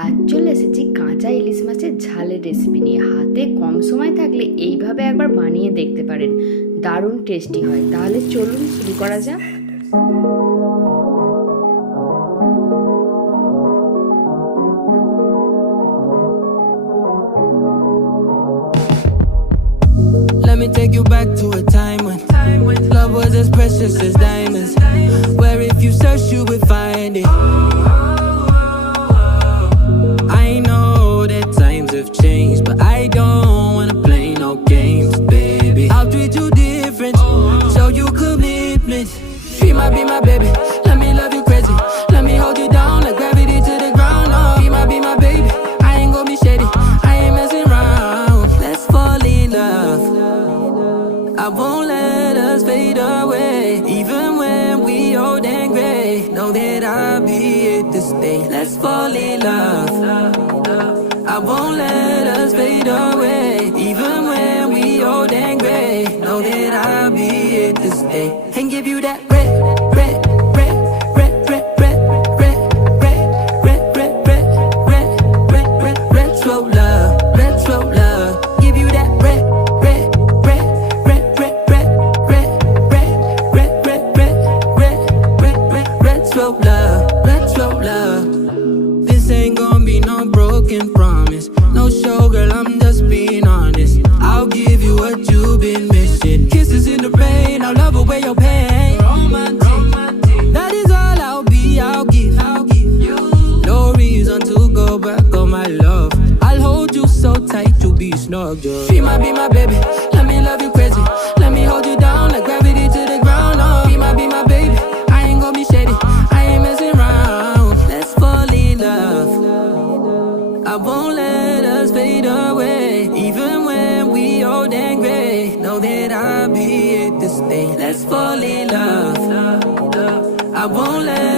আজ চলে এসেছি কাঁচা ইলিশ মাছের ঝালের রেসিপি নিয়ে। হাতে কম সময় থাকলে এইভাবে একবার বানিয়ে দেখতে পারেন, দারুণ টেস্টি হয়। তাহলে চলুন শুরু করা যাক। Let me take you back to a time when love was as precious as diamonds, where if you search you would find it. I know that times have changed, but I don't wanna play no games, baby. I'll treat you different, show you commitment. Be my baby, let me love you crazy. Let me hold you down like gravity to the ground. Oh, be my baby, I ain't gonna be shady, I ain't messing around. Let's fall in love, I won't let us fade away. Even when we old and gray, know that I'll be here to stay. Let's fall in love, I won't let us fade away. Even when we old and gray, know that I'll be here to stay. And give you that red, red, red, red, red, red, red, red, red, red, red, red, red, red, retro love, retro love. Give you that red, red, red, red, red, red, red, red, red, red, red, red, red, red, retro love, retro love. This ain't gonna be no broken promise, no show, girl, I'm just being honest. I'll give you what you've been missing. Kisses in the rain, I'll love away your pain. Romantic, that is all I'll be, I'll give you. No reason to go back on my love. I'll hold you so tight, you'll be snug, just be my baby, let me love you crazy. Let me hold you down like gravity to the ground. Oh, be my baby, I ain't gonna be shady, I ain't messing around. Let's fall in love, I won't let us fade away. Even when we old and gray, know that I'll be here to stay. Let's fall in love, I won't let